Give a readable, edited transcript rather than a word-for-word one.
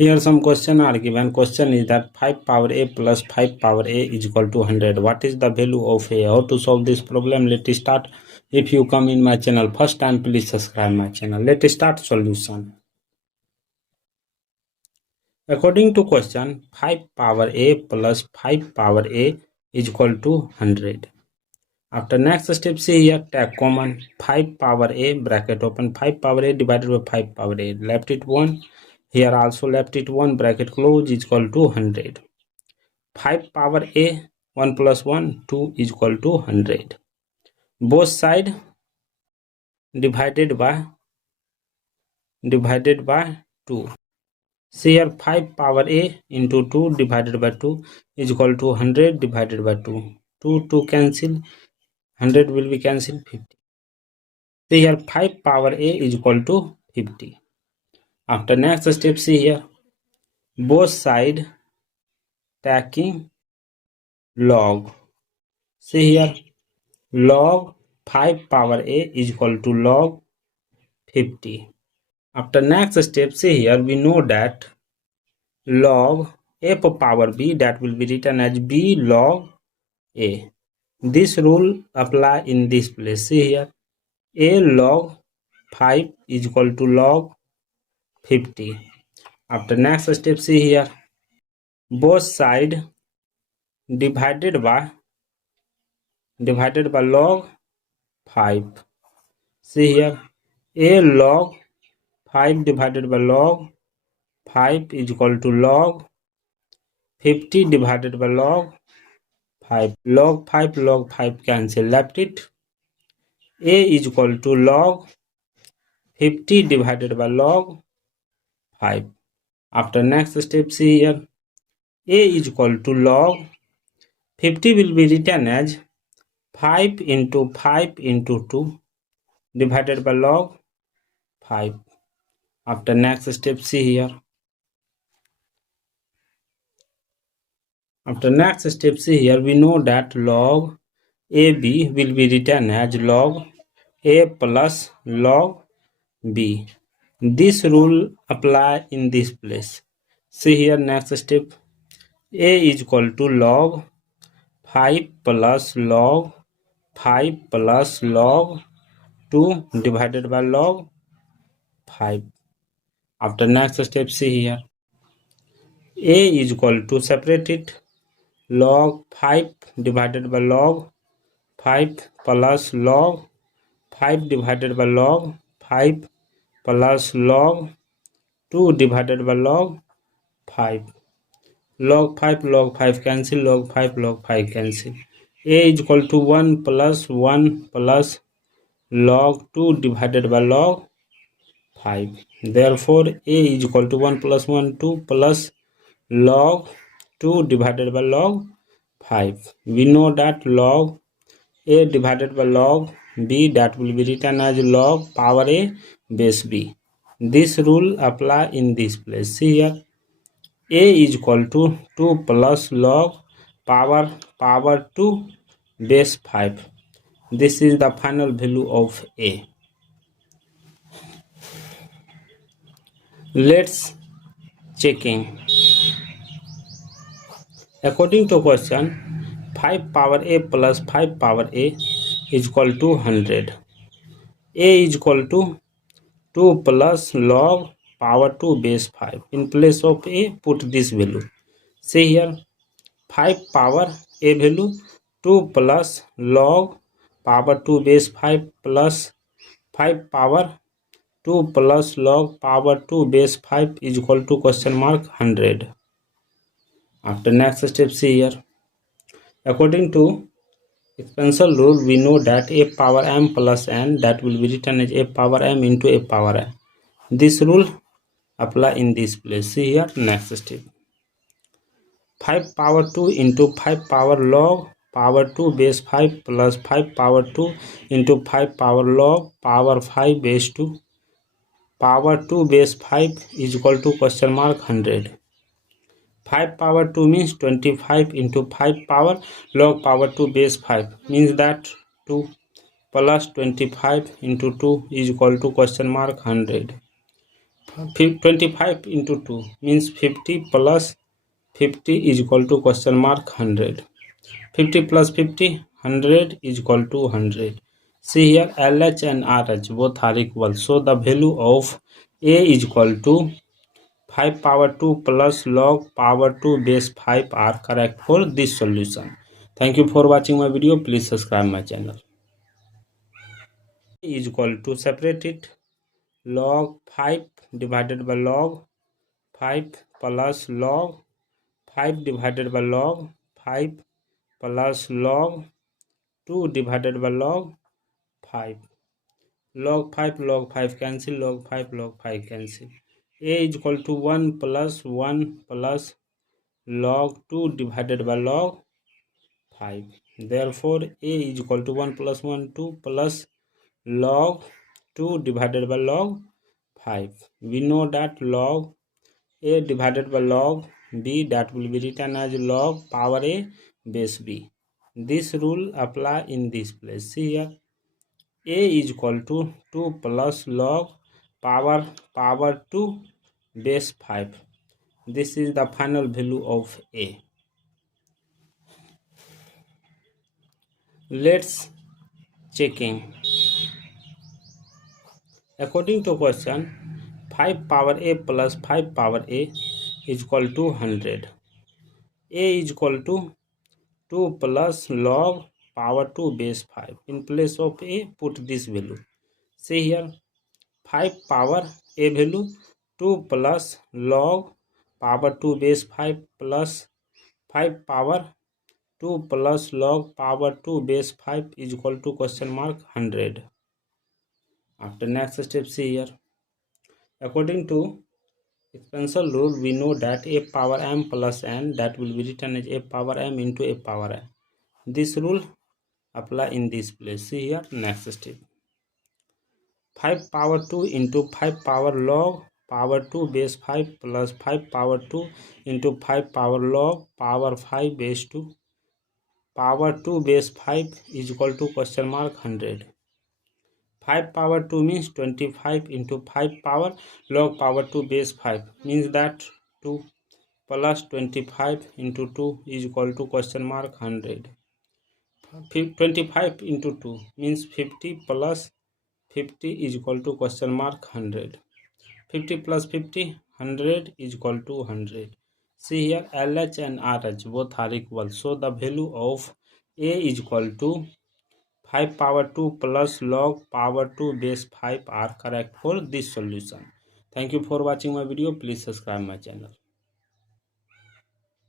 Here some question are given. Question is that 5 power a plus 5 power a is equal to 100. What is the value of a? How to solve this problem? Let's start. If you come in my channel first time, please subscribe my channel. Let's start solution. According to question, 5 power a plus 5 power a is equal to 100. After next step, see here, take common 5 power a bracket open, 5 power a divided by 5 power a, left it 1. Here also left it 1, bracket close, is equal to 100. 5 power a, 1 plus 1, 2 is equal to 100. Both side divided by 2. See here, 5 power a into 2 divided by 2 is equal to 100 divided by 2. 2 cancel, 100 will be cancelled, 50. See here, 5 power a is equal to 50. After next step, see here, both side taking log. See here, log 5 power a is equal to log 50. After next step, see here, we know that log a power b, that will be written as b log a. This rule apply in this place. See here, a log 5 is equal to log 50. After next step, see here, both side divided by log 5. See here, a log 5 divided by log 5 is equal to log 50 divided by log 5. Log 5 cancel, left it. A is equal to log 50 divided by log 5. After next step, see here, a is equal to log 50 will be written as 5 into 2 divided by log 5. After next step, see here, after next step, see here, we know that log AB will be written as log A plus log B. This rule apply in this place. See here, next step, A is equal to log 5 plus log 5 plus log 2 divided by log 5. After next step, see here, A is equal to, separate it, log 5 divided by log 5 plus log 5 divided by log 5 plus log 2 divided by log 5. Log 5 cancel, log 5 cancel. A is equal to 1 plus log 2 divided by log 5. Therefore, A is equal to 1 plus 2 plus log 2 divided by log 5. We know that log A divided by log B, that will be written as log power A base B. This rule apply in this place. See here, A is equal to 2 plus log power 2 base 5. This is the final value of A. Let's checking. According to question, 5 power A plus 5 power A is equal to 100. A is equal to 2 plus log power 2 base 5. In place of A, put this value. See here, 5 power A value 2 plus log power 2 base 5 plus 5 power 2 plus log power 2 base 5 is equal to question mark 100. After next step, see here, according to exponential rule, we know that a power m plus n, that will be written as a power m into a power n. This rule apply in this place. See here, next step, 5 power 2 into 5 power log power 2 base 5 plus 5 power 2 into 5 power log power 5 base 2 power 2 base 5 is equal to question mark 100. 5 power 2 means 25 into 5 power log power 2 base 5 means that 2 plus 25 into 2 is equal to question mark 100. 25 into 2 means 50 plus 50 is equal to question mark 100. 50 plus 50, 100 is equal to 100. See here, LH and RH both are equal. So the value of A is equal to 5 power 2 plus log power 2 base 5 are correct for this solution. Thank you for watching my video. Please subscribe my channel. A is equal to, separate it, log 5 divided by log 5 plus log 5 divided by log 5 plus log 2 divided by log 5. Log 5 cancel, log 5 cancel. A is equal to 1 plus log 2 divided by log 5. Therefore, A is equal to 1 plus 2 plus log 2 divided by log 5. We know that log A divided by log B, that will be written as log power A base B. This rule apply in this place. See here, A is equal to 2 plus log power 2 base 5. This is the final value of A. Let's checking. According to question, 5 power A plus 5 power A is equal to 100. A is equal to 2 plus log power 2 base 5. In place of A, put this value. See here, 5 power A value 2 plus log power 2 base 5 plus 5 power 2 plus log power 2 base 5 is equal to question mark 100. After next step, see here. According to expansion rule, we know that a power m plus n, that will be written as a power m into a power n. This rule apply in this place. See here, next step. 5 power 2 into 5 power log power 2 base 5 plus 5 power 2 into 5 power log power 5 base 2 power 2 base 5 is equal to question mark 100. 5 power 2 means 25 into 5 power log power 2 base 5 means that 2 plus 25 into 2 is equal to question mark 100. 25 into 2 means 50 plus 50 is equal to question mark 100. 50 plus 50, 100 is equal to 100. See here, LH and RH both are equal. So the value of A is equal to 5 power 2 plus log power 2 base 5 are correct for this solution. Thank you for watching my video. Please subscribe my channel.